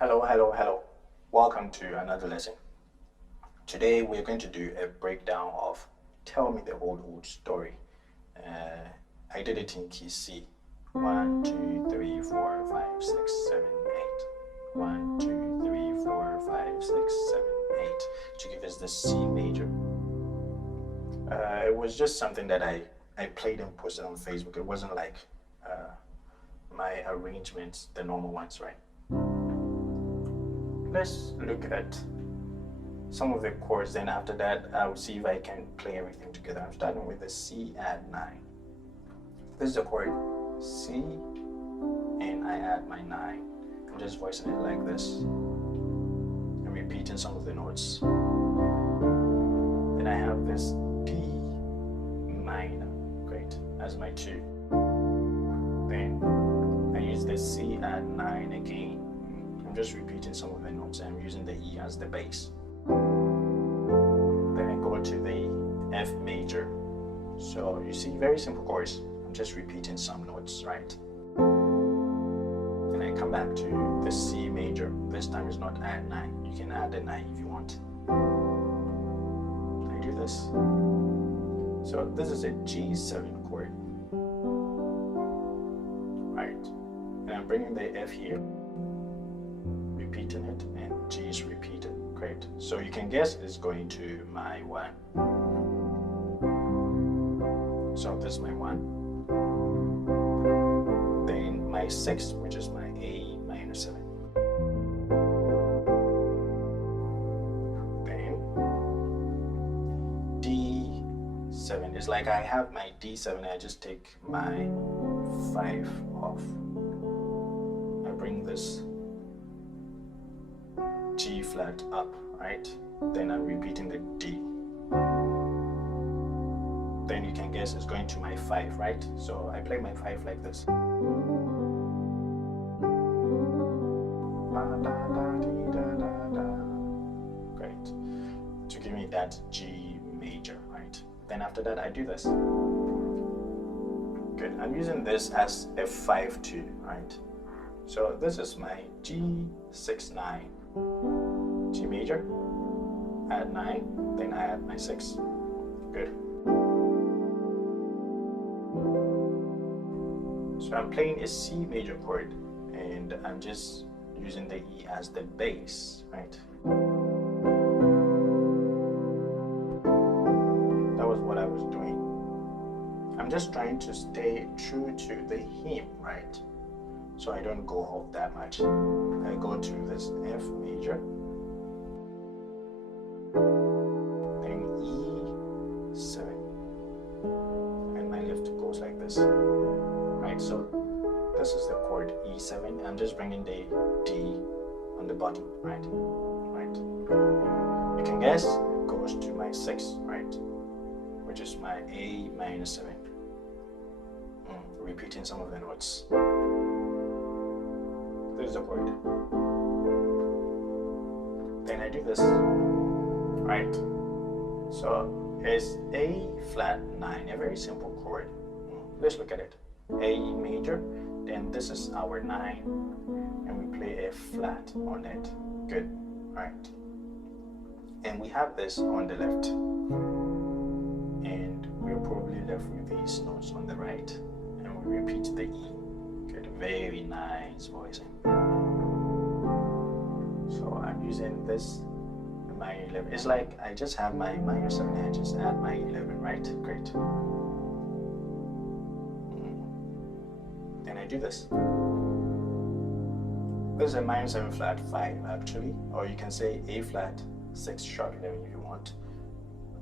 Hello. Welcome to another lesson. Today we're going to do a breakdown of Tell Me the Old Story. I did it in key C. 1, 2, 3, 4, 5, 6, 7, 8. 1, 2, 3, 4, 5, 6, 7, 8 to give us the C major. It was just something that I played and posted on Facebook. It wasn't like my arrangements, the normal ones, right? Let's look at some of the chords, then after that I'll see if I can play everything together. I'm starting with the C add 9. This is the chord C and I add my 9. I'm just voicing it like this and repeating some of the notes. Then I have this D minor, great, as my 2. Then I use the C add 9 again. I'm just repeating some of the notes and I'm using the E as the bass. Then I go to the F major. So you see, very simple chords. I'm just repeating some notes, right? Then I come back to the C major. This time it's not add 9. You can add the 9 if you want. I do this. So this is a G7 chord, right? And I'm bringing the F here, repeating it, and G is repeated. Great. So you can guess it's going to my 1. So this is my 1. Then my 6, which is my A minor 7. Then D7. It's like I have my D7 and I just take my 5 off. I bring this G flat up, right? Then I'm repeating the D. Then you can guess it's going to my 5, right? So I play my 5 like this. Great. To give me that G major, right? Then after that I do this. Good. I'm using this as a 5-2, right? So this is my G6-9. G major, add 9, then I add my 6. Good. So I'm playing a C major chord and I'm just using the E as the bass, right? That was what I was doing. I'm just trying to stay true to the hymn, right? So I don't go off that much. I go to this F major, then E7, and my left goes like this, right? So this is the chord E7. I'm just bringing the D on the bottom, right? You can guess it goes to my 6, right? Which is my A minor 7. Repeating some of the notes. This is the chord. Then I do this, right? So it's A flat 9, a very simple chord. Let's look at it. A major, then this is our 9, and we play a flat on it. Good, right? And we have this on the left, and we're probably left with these notes on the right, and we repeat the E. Good, very nice voicing. So I'm using this minor 11. It's like I just have my minor 7 and I just add my 11, right? Great. Then I do this. This is a minor 7 flat 5 actually, or you can say A flat 6 sharp 11 if you want,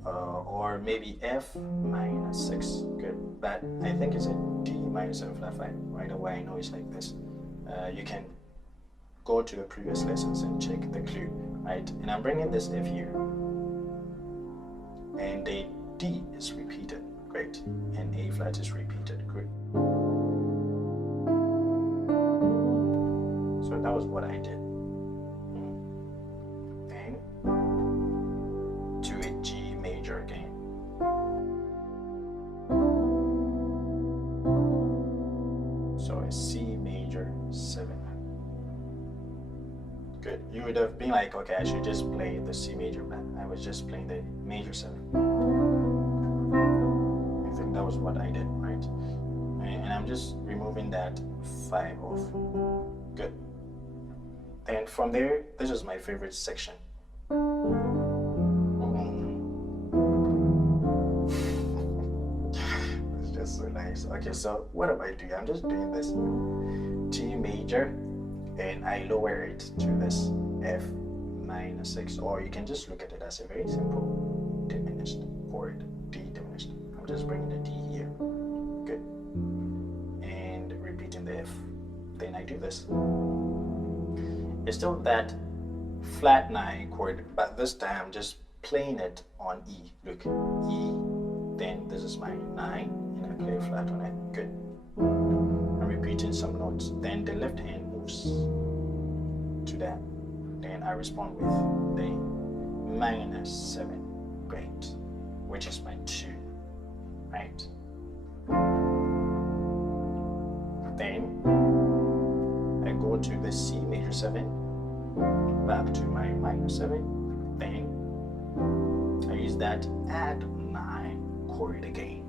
or maybe F minor 6. Good, but I think it's a D minor 7 flat 5. Right away I know it's like this. You can go to the previous lessons and check the clue, right? And I'm bringing this F here, and the D is repeated, great, and A flat is repeated, good. So that was what I did. Then to a G major again. So a C major 7. Good. You would have been like, okay, I should just play the C major, but I was just playing the major 7. I think that was what I did, right? And I'm just removing that 5 off. Good. Then from there, this is my favorite section. It's just so nice. Okay, so what am I doing? I'm just doing this G major, and I lower it to this F minor 6, or you can just look at it as a very simple diminished chord, D diminished. I'm just bringing the D here. Good. And repeating the F. Then I do this. It's still that flat 9 chord, but this time I'm just playing it on E. Look, E, then this is my 9, and I play flat on it. Good. I'm repeating some notes. Then the left hand moves to that. Then I respond with the minor 7. Great. Which is my 2. Right? Then I go to the C major 7, back to my minor 7, then I use that add 9 chord again.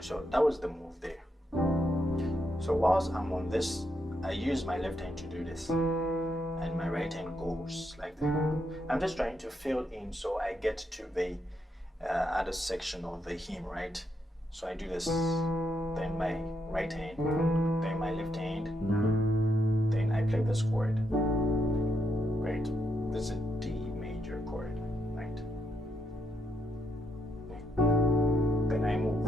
So that was the move there. So whilst I'm on this, I use my left hand to do this, and my right hand goes like that. I'm just trying to fill in so I get to the other section of the hymn, right? So I do this, then my right hand, then my left hand, then I play this chord. Right? This is a D major chord, right? Then I move.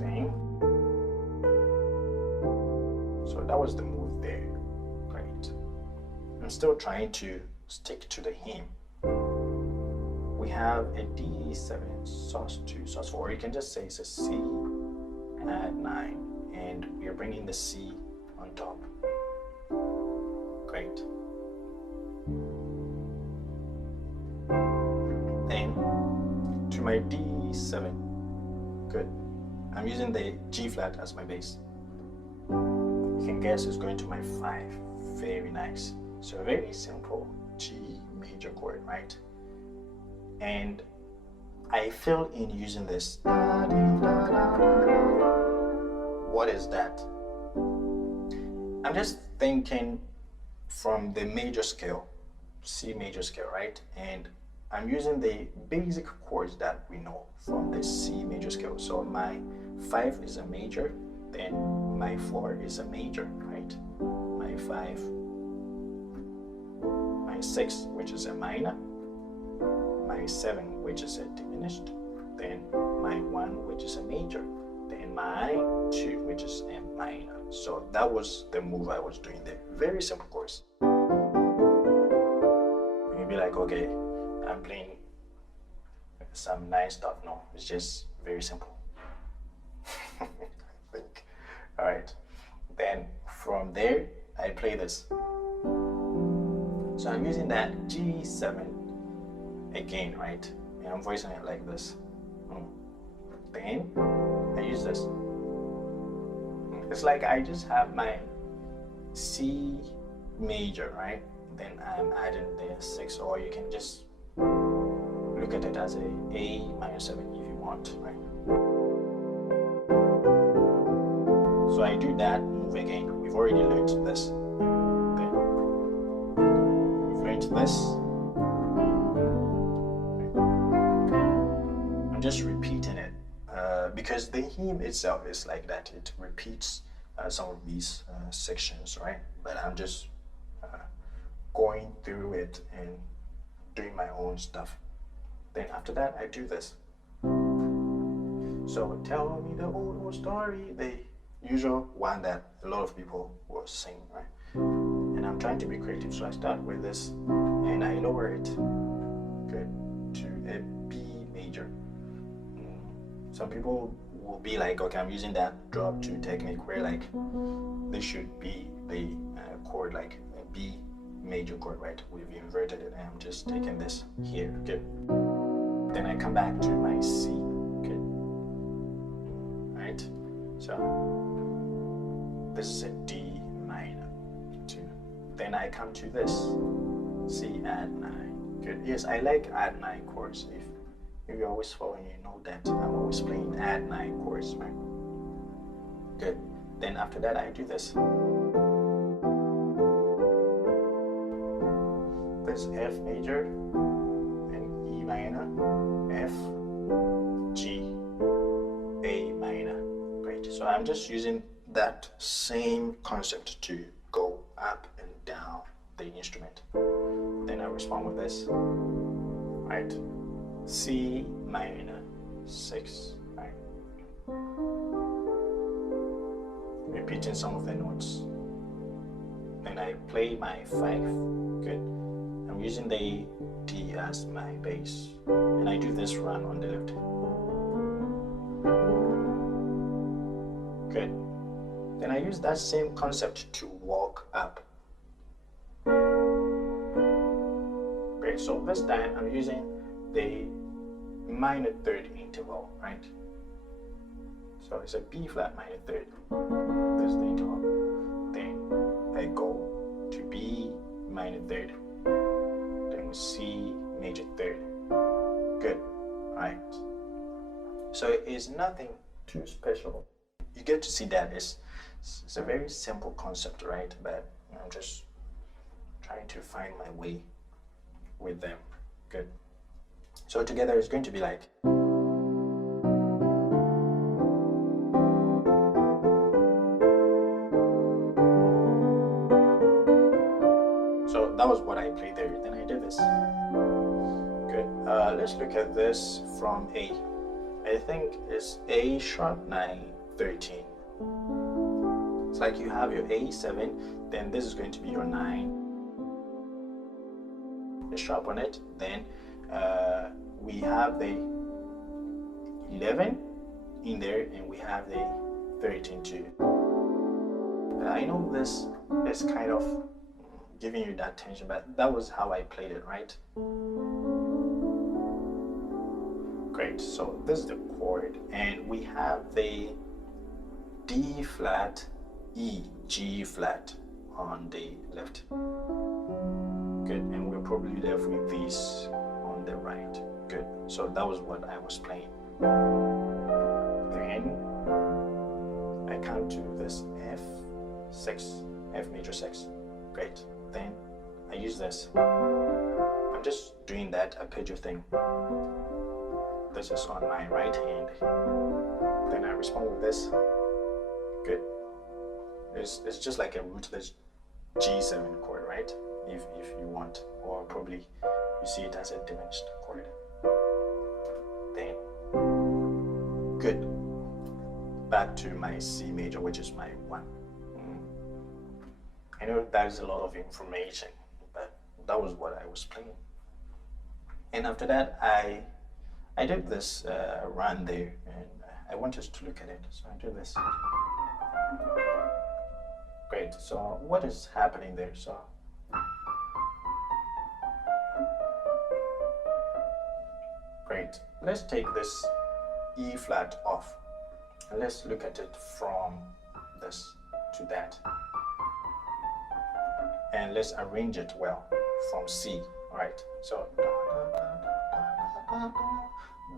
Then. So that was the move there. Right? I'm still trying to stick to the hymn. We have a D7, sus2, sus4, or you can just say it's a C and add 9, and we are bringing the C on top. Great. Then to my D7. Good. I'm using the G flat as my bass. You can guess it's going to my 5. Very nice. So very simple G major chord, right? And I fill in using this. What is that? I'm just thinking from the major scale, C major scale, right? And I'm using the basic chords that we know from the C major scale. So my 5 is a major, then my 4 is a major, right? My 5, my 6, which is a minor, my 7, which is a diminished, then my 1, which is a major, then my 2, which is a minor. So that was the move I was doing there. Very simple chords. You'll be like, okay, I'm playing some nice stuff. No, it's just very simple. I think. All right. Then from there, I play this. So I'm using that G7 again, right? And I'm voicing it like this. Then I use this. It's like I just have my C major, right? Then I'm adding the 6, or you can just look at it as a minor 7 if you want, right? So I do that move again. We've already learned this. Then we've learned this. I'm just repeating it because the hymn itself is like that. It repeats some of these sections, right? But I'm just going through it and doing my own stuff. Then after that, I do this. So tell me the old story, the usual one that a lot of people will sing, right? And I'm trying to be creative, so I start with this and I lower it, good, to a B major. Some people will be like, okay, I'm using that drop 2 technique where like this should be the chord like a B major chord, right? We've inverted it and I'm just taking this here, good. Then I come back to my C, good. Right? So this is a Then I come to this C add 9. Good. Yes, I like add 9 chords. If you're always following, you know that I'm always playing add 9 chords, right? Good. Then after that I do this. This F major, then E minor, F, G, A minor. Great. So I'm just using that same concept to go up and down the instrument. Then I respond with this. Right. C minor 6. Right. Repeating some of the notes. Then I play my 5. Good. I'm using the D as my bass, and I do this run on the left. Good. Then I use that same concept to walk up. Great. So this time I'm using the minor third interval, right? So it's a B flat minor third. This is the interval. Then I go to B minor third. C major third. Good. Alright. So it's nothing too special. You get to see that it's a very simple concept, right? But I'm just trying to find my way with them. Good. So together it's going to be like. So that was what I played there. Then I did this. Good. Let's look at this from A. I think it's A sharp 9, 13. It's like you have your A7, then this is going to be your 9. The sharp on it. Then we have the 11 in there, and we have the 13 too. I know this is kind of giving you that tension, but that was how I played it, right? Great. So this is the chord, and we have the D flat, E, G flat on the left. Good. And we're probably left with these on the right. Good. So that was what I was playing. Then I come to this F6, F major 6. Great. Then I use this. I'm just doing that arpeggio thing. This is on my right hand. Then I respond with this. Good. It's just like a rootless G7 chord, right? If you want, or probably you see it as a diminished chord. Then good. Back to my C major, which is my 1. I know that is a lot of information, but that was what I was playing. And after that, I did this run there, and I want us to look at it. So I do this. Great. So what is happening there? So great. Let's take this E flat off, and let's look at it from this to that. And let's arrange it well from C. All right. So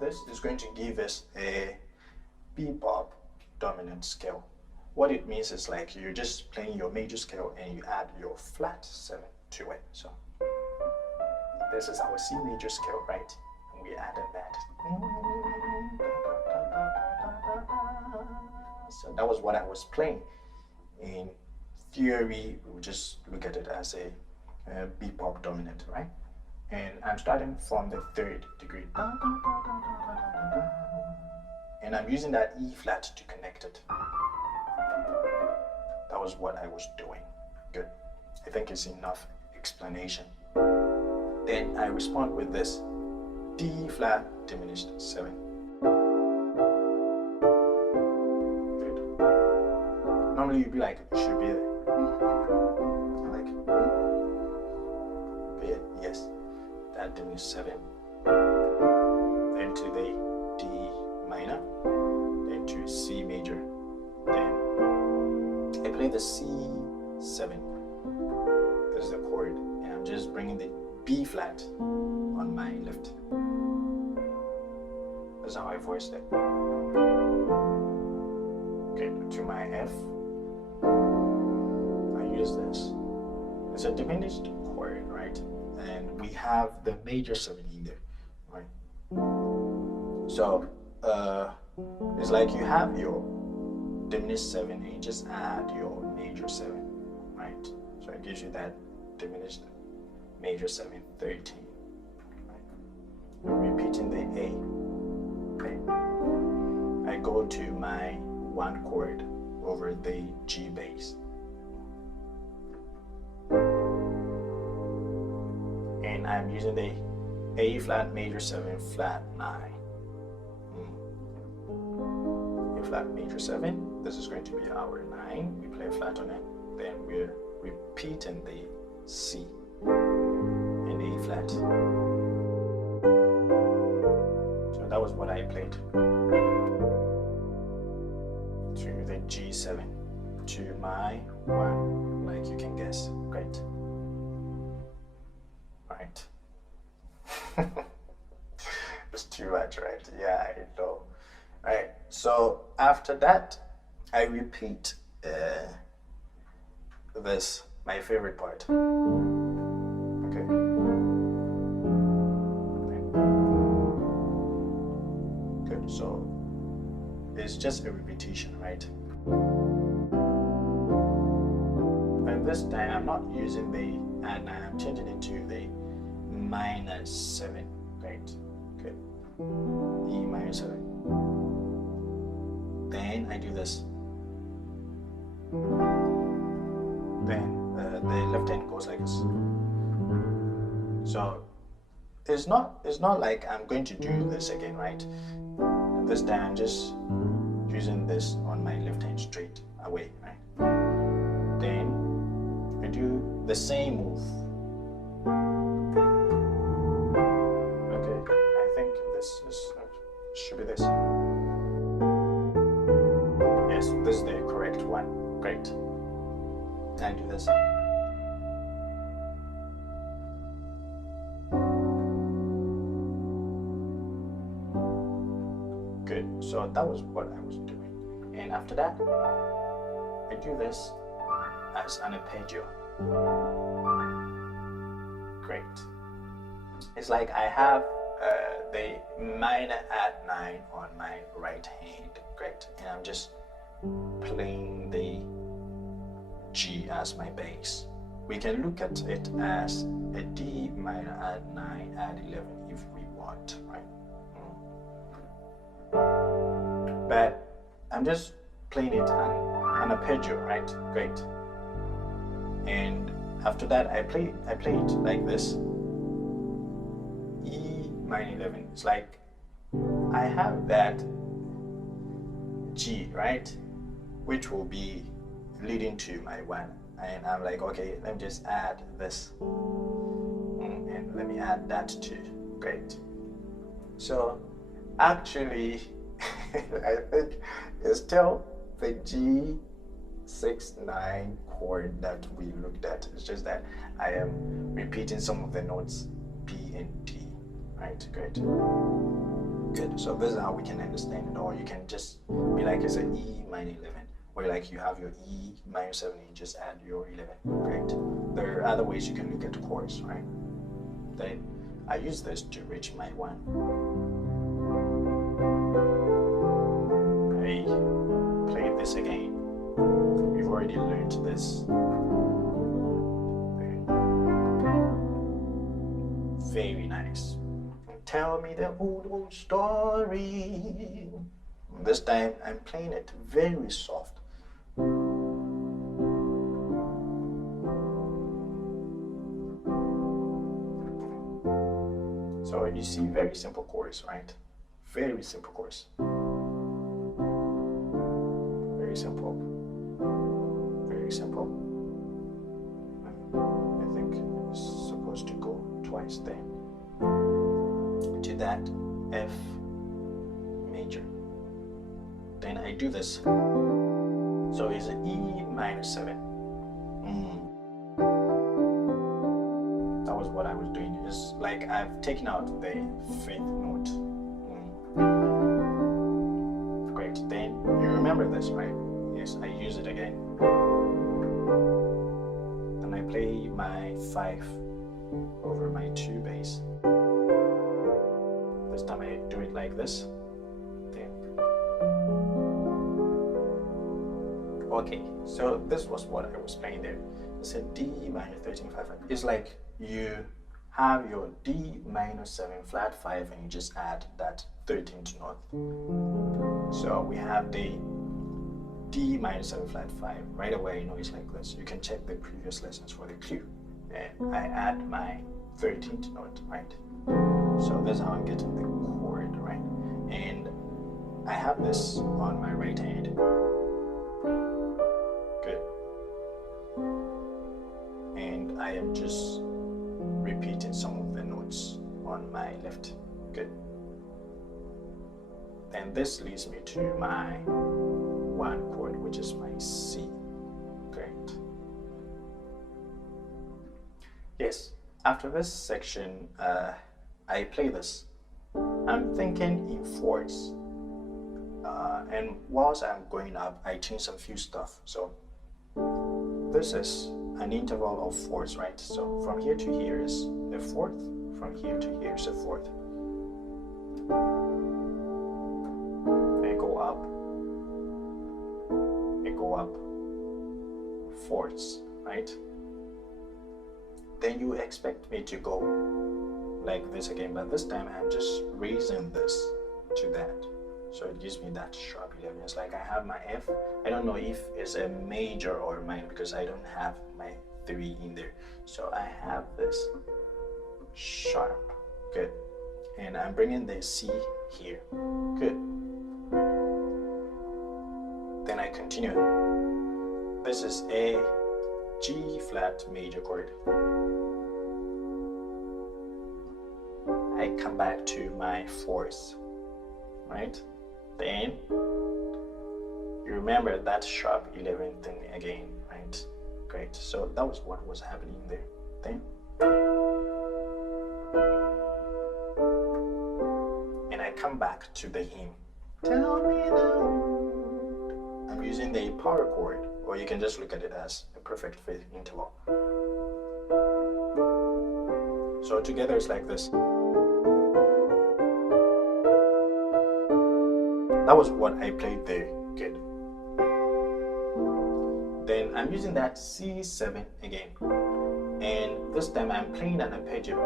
this is going to give us a bebop dominant scale. What it means is like you're just playing your major scale and you add your flat 7 to it. So this is our C major scale, right? And we added that. So that was what I was playing. In theory, we would just look at it as a bebop dominant, right? And I'm starting from the 3rd degree. And I'm using that E flat to connect it. That was what I was doing. Good. I think it's enough explanation. Then I respond with this D flat diminished 7. Good. Normally you'd be like, it should be like, yes, that diminished 7. Then to the D minor, then to C major, then I play the C7. This this is the chord, and I'm just bringing the B flat on my left. That's how I voiced it. Okay, to my F, I use this. It's a diminished chord, right? And we have the major 7 in there, right? So it's like you have your diminished 7 and you just add your major 7, right? So it gives you that diminished major 7, 13, right? I'm repeating the A. Okay. I go to my 1 chord over the G bass. And I'm using the A flat major 7 flat 9. A flat major 7. This is going to be our 9. We play flat on it. Then we're repeating the C and A flat. So that was what I played. To the G7, to my 1, like you can guess. Great. Right. It's too much, right? Yeah, I know. Right. So after that, I repeat this, my favorite part. Okay. Good. So it's just a repetition, right? And this time I'm not using the add 9, I'm changing it to the minus 7. Great. Good. E minus 7. Then I do this. Then the left hand goes like this. So it's not like I'm going to do this again, right? And this time I'm just using this on my left hand straight away, right? Then I do the same move. Okay, I think this should be this. Yes, this is the correct one. Great. I do this. Good. So that was what I was doing. And after that, I do this as an arpeggio. Great. It's like I have the minor add 9 on my right hand. Great. And I'm just playing the G as my bass. We can look at it as a D minor add 9 add 11 if we want, right? But I'm just playing it an arpeggio, right? Great. And after that, I play it like this. E minor 11. It's like I have that G, right? Which will be leading to my 1. And I'm like, okay, let me just add this. And let me add that too. Great. So actually, I think it's still the G6-9 chord that we looked at. It's just that I am repeating some of the notes B and D. Right, great. Good. So this is how we can understand it. Or you can just be like it's an E minor 11. Or like you have your E minor 7 and you just add your 11. Great. There are other ways you can look at chords, right? Then I use this to reach my 1. I play this again. We've already learned this. Very nice. Tell me the old story. This time I'm playing it very soft. So you see, very simple chords, right? Very simple chords. Very simple. Very simple. I think it's supposed to go twice there. To that F major. Then I do this. So it's an E minor 7. what I was doing. It's like I've taken out the fifth note. Great. Then you remember this, right? Yes, I use it again. Then I play my 5 over my 2 bass. This time I do it like this. Then. Okay, so this was what I was playing there. It's a D minor 13 5 5. It's like you have your D minor 7 flat 5 and you just add that 13th note. So we have the D minor 7 flat 5. Right away, you know, it's like this. You can check the previous lessons for the clue. And I add my 13th note, right? So that's how I'm getting the chord, right? And I have this on my right hand. Good. And I am just repeating some of the notes on my left. Good. And this leads me to my 1 chord, which is my C. Great. Yes, after this section, I play this. I'm thinking in fourths. And whilst I'm going up, I change some few stuff. So this is an interval of fourths, right? So from here to here is a fourth. From here to here is a fourth. I go up, fourths, right? Then you expect me to go like this again, but this time I'm just raising this to that. So it gives me that sharp 11. It's like I have my F. I don't know if it's a major or minor because I don't have my 3 in there. So I have this sharp. Good. And I'm bringing the C here. Good. Then I continue. This is a G flat major chord. I come back to my fourth, right? Then you remember that sharp 11 thing again, right? Great. So that was what was happening there. Then and I come back to the hymn. Tell me now. I'm using the power chord, or you can just look at it as a perfect fifth interval. So together it's like this. That was what I played there. Good. Then I'm using that C7 again. And this time I'm playing an arpeggio.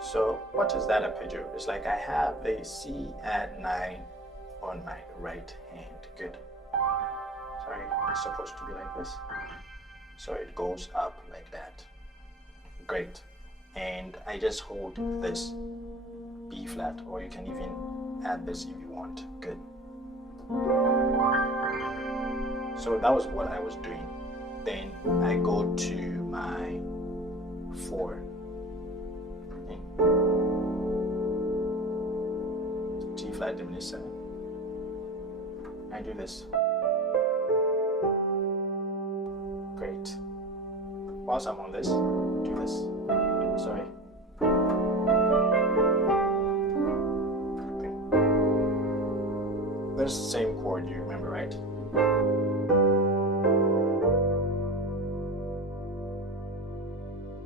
So what is that arpeggio? It's like I have a C add 9 on my right hand. Good. Sorry, it's supposed to be like this. So it goes up like that. Great. And I just hold this B flat, or you can even add this if you want. Good. So that was what I was doing. Then I go to my 4. G flat diminished 7. I do this. Great. Whilst I'm on this, do this. Sorry. There's the same chord, you remember, right?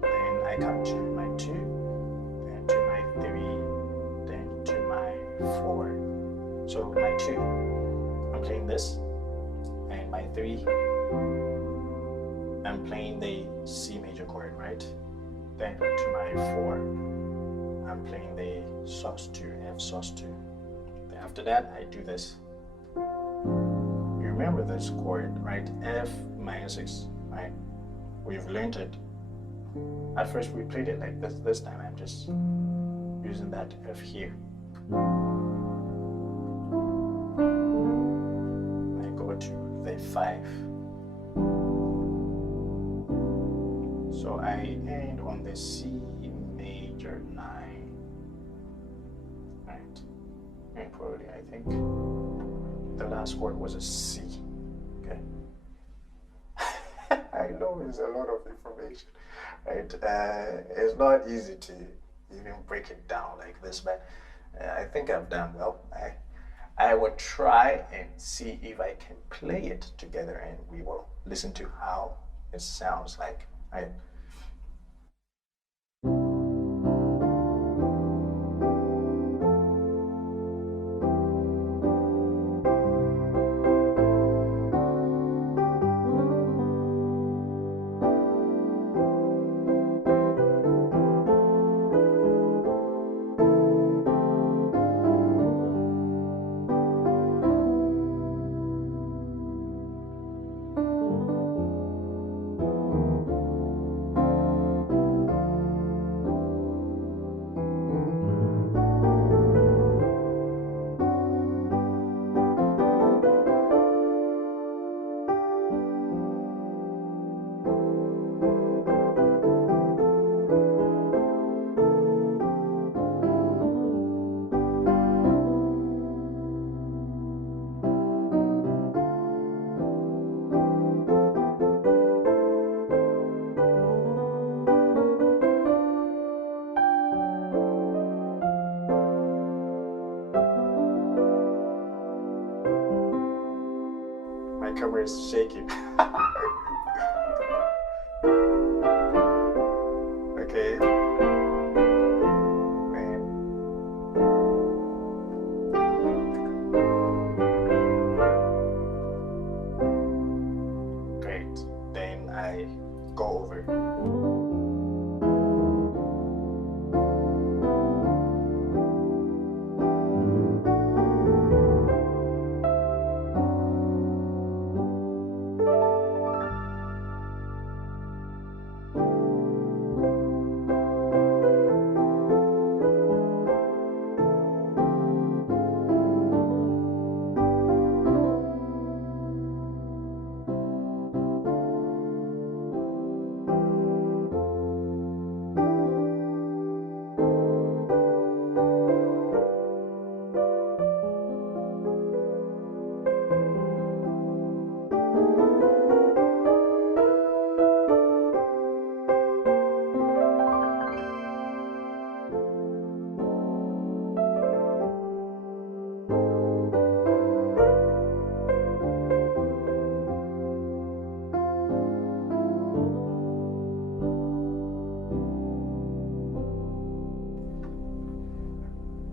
Then I come to my 2, then to my 3, then to my 4. So my 2, I'm playing this, and my 3, I'm playing the C major chord, right? Then to my 4, I'm playing the sus2, F sus2. Then after that, I do this. You remember this chord, right? F minor 6, right? We've learned it. At first we played it like this. This time I'm just using that F here. I go to the 5. So I end on the C major 9. Right. And probably I think the last chord was a C. Okay. I know it's a lot of information, right? It's not easy to even break it down like this, but I think I've done well. I will try and see if I can play it together, and we will listen to how it sounds like, right? My camera is shaking. Okay. Great. Then I go over.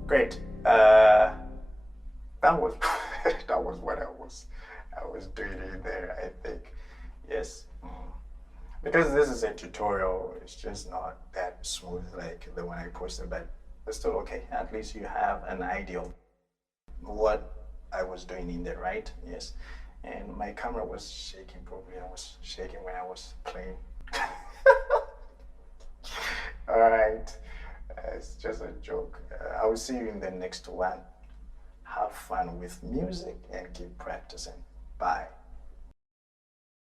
Great. That was that was what I was doing in there, I think. Yes. Because this is a tutorial, it's just not that smooth like the one I posted, but it's still okay. At least you have an idea of what I was doing in there, right? Yes. And my camera was shaking, probably I was shaking when I was playing. All right. It's just a joke. I will see you in the next one. Have fun with music and keep practicing. Bye.